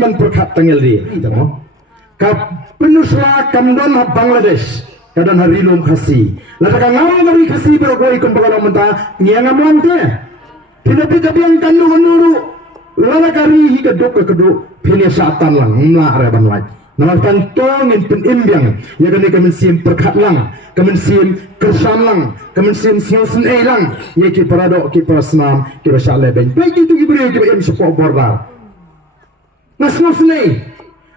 man perkat tanggal dia tamo kap penusra kamdon ha Bangladesh kadan harilum khasi la ka ngam ngari khasi bergoi kun bagalo menta ngiang amon te pinapi kabiang kanu nuru la kari hi kedok pine satan lang mla reban lai nama tantong in penimbiang ya kan kami sim perkat lang kami sim kersan lang kami sim siosen lang ya ki parado ki prasnam ki rasale ben baik itu ki beri ki em support borda nasnosne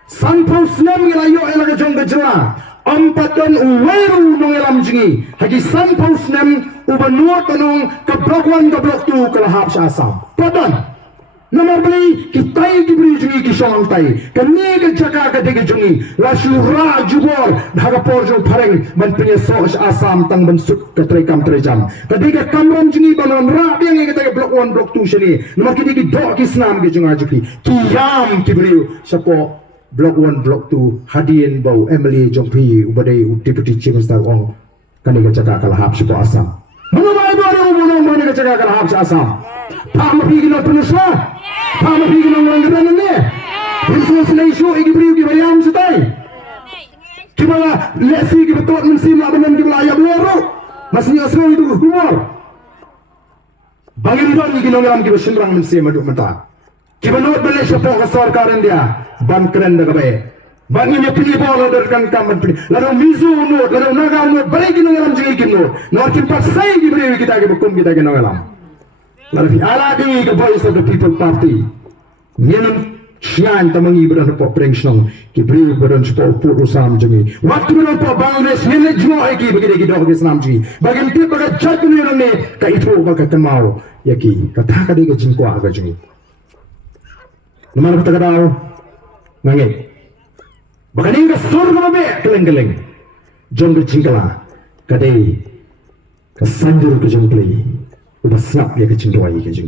sanpausnam ngelayo elaga jong gejela ampaton uweru nongelam jingi hagi sanpausnam ubanua tanong keblokwan keblok tu kelahap asam padan Nomor beli kita diberi jungi kisah tai. Kami kejaga kedai jungi. Lasyura jubor dhaga porjo pareng ban penyesos asam tang bensuk ketrekam terjam. Kedai kamram jungi banon ra yang kita blok 1 blok 2 sini. Nomor kita di dok Islam ke junga juki. Kiam diberi sapo blok 1 blok 2 hadien bau Emily Jongpi ubadai deputy chief minister ong kani kejaga kalahap sapo asam. Menumai baru menumai kejaga kalahap asam. Pak mapi kena penusah. Pak mapi kena melanggaran ini. Penusah senai isu igi beri igi bayam setai. Kibala lesi igi betul mensim lah benar kibala ayam loro. Masih asal itu kumar. Bagi itu igi nongam kibala senrang mensim aduk mata. Kibala beli sepok kasar karen dia. Ban keren dah kabe. Bagi ni pilih bola derkan kamar pilih. Lalu mizu nur, lalu naga nur. Balik igi nongam juga igi nur. Nur kimpas saya igi beri kita igi bekum kita igi nongam. Lalu ala di ke voice of the people party. Nyenam sian tamangi berada po prengsnong ki beri berada po urusam jengi. Waktu berada po Bangladesh nyenam jua eki bagi degi dog Islam jengi. Bagi nanti baga jatuh ni orang ni ka itu baga kemau yaki kata kadi ke jingkwa aga jengi. Nama kata kadau nangek. Baga ni ke surga be keleng-keleng. Jong ke jingkala kadai ke sandur ke jengkli. Udah siap dia kecil doa ini kecil.